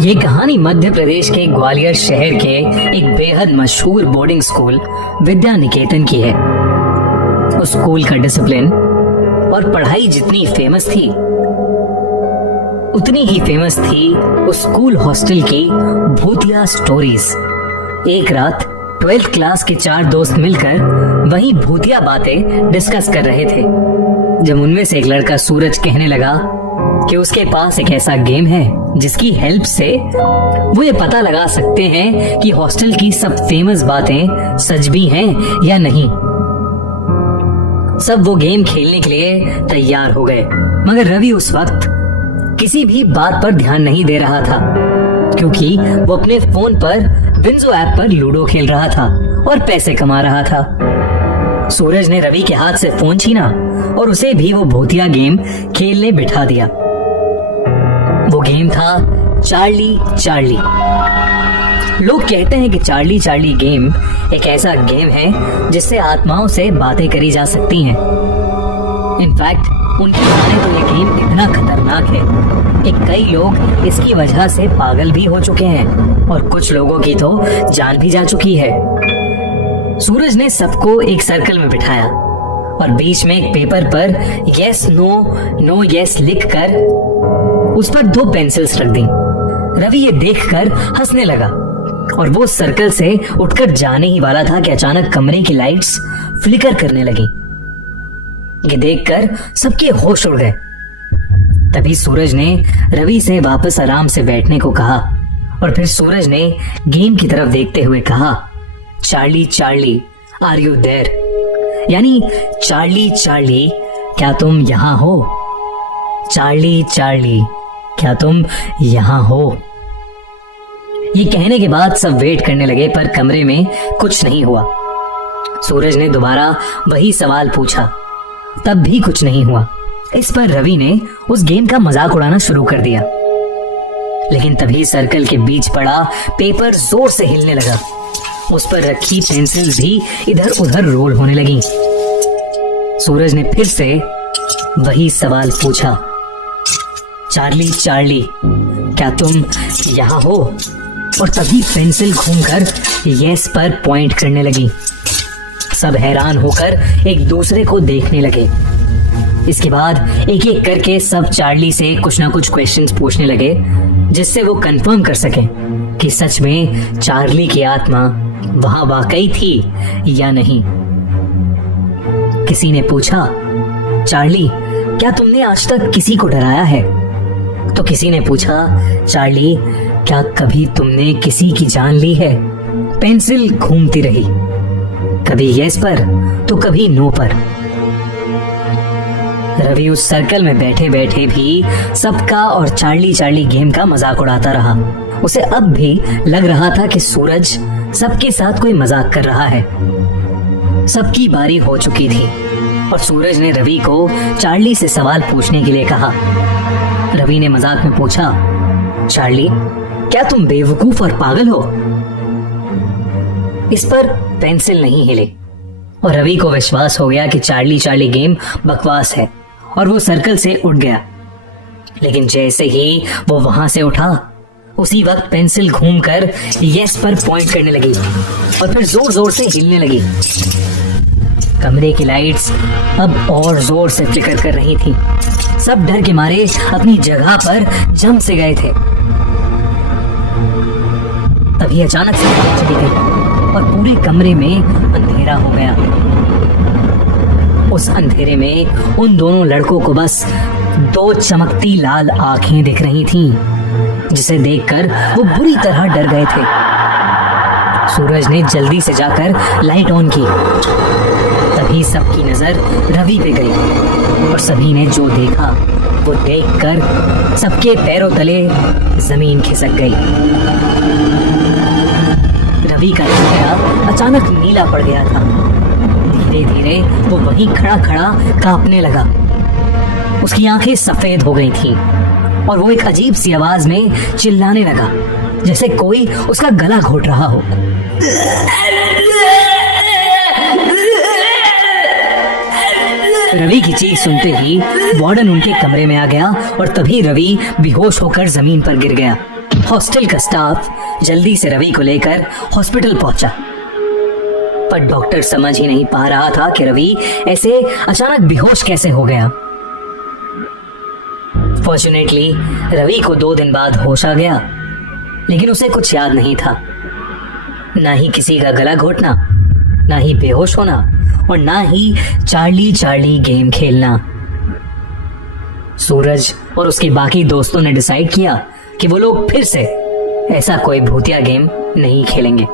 ये कहानी मध्य प्रदेश के ग्वालियर शहर के एक बेहद मशहूर बोर्डिंग स्कूल विद्या निकेतन की है। उस स्कूल का डिसिप्लिन और पढ़ाई जितनी फेमस थी उतनी ही फेमस थी उस स्कूल हॉस्टल की भूतिया स्टोरीज। एक रात 12th क्लास के 4 दोस्त मिलकर वही भूतिया बातें डिस्कस कर रहे थे जब उनमें से एक लड़का सूरज कहने लगा कि उसके पास एक ऐसा गेम है जिसकी हेल्प से वो ये पता लगा सकते हैं कि हॉस्टल की सब फेमस बातें सच भी हैं या नहीं। सब वो गेम खेलने के लिए तैयार हो गए, मगर रवि उस वक्त किसी भी बात पर ध्यान नहीं दे रहा था क्योंकि वो अपने फोन पर विंजो ऐप पर लूडो खेल रहा था और पैसे कमा रहा था। सूरज ने रवि के हाथ से फोन छीना और उसे भी वो भूतिया गेम खेलने बिठा दिया। वो गेम था चार्ली चार्ली। लोग कहते हैं कि चार्ली चार्ली गेम एक ऐसा गेम है जिससे आत्माओं से बातें करी जा सकती हैं। इनफैक्ट उनके माने तो ये गेम इतना खतरनाक है कि कई लोग इसकी वजह से पागल भी हो चुके हैं और कुछ लोगों की तो जान भी जा चुकी है। सूरज ने सबको एक सर्कल में बिठाया और बीच में एक पेपर पर यस नो यस लिखकर उस पर 2 पेंसिल्स रख दी। रवि ये देखकर हंसने लगा और वो सर्कल से उठकर जाने ही वाला था कि अचानक कमरे की लाइट्स फ्लिकर करने लगी। ये देखकर सबके होश उड़ गए। तभी सूरज ने रवि से वापस आराम से बैठने को कहा और फिर सूरज ने गेम की तरफ देखते हुए कहा, Charlie Charlie are you there? यानी चार्ली चार्ली क्या तुम यहाँ हो? चार्ली चार्ली क्या तुम यहाँ हो? ये कहने के बाद सब वेट करने लगे पर कमरे में कुछ नहीं हुआ। सूरज ने दोबारा वही सवाल पूछा, तब भी कुछ नहीं हुआ। इस पर रवि ने उस गेम का मजाक उड़ाना शुरू कर दिया। लेकिन तभी सर्कल के बीच पड़ा पेपर जोर से हिलने लगा। उस पर रखी पेंसिल भी इधर उधर रोल होने लगी। सूरज ने फिर से वही सवाल पूछा, चार्ली चार्ली क्या तुम यहाँ हो? और तभी पेंसिल घूमकर यस पर पॉइंट करने लगी। सब हैरान होकर एक दूसरे को देखने लगे। इसके बाद एक एक करके सब चार्ली से कुछ ना कुछ क्वेश्चंस पूछने लगे जिससे वो कंफर्म कर सके कि सच में चार्ली की आत्मा वहां वाकई थी या नहीं। किसी ने पूछा, चार्ली क्या तुमने आज तक किसी को डराया है? तो किसी ने पूछा, चार्ली क्या कभी तुमने किसी की जान ली है? पेंसिल घूमती रही, कभी यस पर तो कभी नो पर। रवि उस सर्कल में बैठे बैठे भी सबका और चार्ली चार्ली गेम का मजाक उड़ाता रहा। उसे अब भी लग रहा था कि सूरज सबके साथ कोई मजाक कर रहा है। सबकी बारी हो चुकी थी और सूरज ने रवि को चार्ली से सवाल पूछने के लिए कहा। रवि ने मजाक में पूछा, चार्ली क्या तुम बेवकूफ और पागल हो? इस पर पेंसिल नहीं हिली और रवि को विश्वास हो गया कि चार्ली चार्ली गेम बकवास है और वो सर्कल से उठ गया। लेकिन जैसे ही वो वहां से उठा उसी वक्त पेंसिल घूमकर यस पर पॉइंट करने लगी और फिर जोर जोर से हिलने लगी। कमरे की लाइट्स अब और जोर से फ्लिकर कर रही थी। सब डर के मारे अपनी जगह पर जम से गए थे। तभी अचानक से लाइट चली गई और पूरे कमरे में अंधेरा हो गया। उस अंधेरे में उन दोनों लड़कों को बस 2 चमकती लाल आंखें दिख रही थीं, जिसे देखकर वो बुरी तरह डर गए थे। सूरज ने जल्दी से जाकर लाइट ऑन की। तभी सबकी नजर रवि पे गई और सभी ने जो देखा वो देखकर सबके पैरों तले जमीन खिसक गई। रवि का चेहरा अचानक नीला पड़ गया था। धीरे धीरे वो वहीं खड़ा खड़ा कांपने लगा। उसकी आंखें सफेद हो गई थीं और वो एक अजीब सी आवाज में चिल्लाने लगा जैसे कोई उसका गला घोट रहा हो। रवि की चीख सुनते ही वार्डन उनके कमरे में आ गया और तभी रवि बेहोश होकर जमीन पर गिर गया। हॉस्टल का स्टाफ जल्दी से रवि को लेकर हॉस्पिटल पहुंचा, पर डॉक्टर समझ ही नहीं पा रहा था कि रवि ऐसे अचानक बेहोश कैसे हो गया। फॉर्चुनेटली रवि को 2 दिन बाद होश आ गया, लेकिन उसे कुछ याद नहीं था, ना ही किसी का गला घोटना, ना ही बेहोश होना, और ना ही चार्ली चार्ली गेम खेलना। सूरज और उसके बाकी दोस्तों ने डिसाइड किया कि वो लोग फिर से ऐसा कोई भूतिया गेम नहीं खेलेंगे।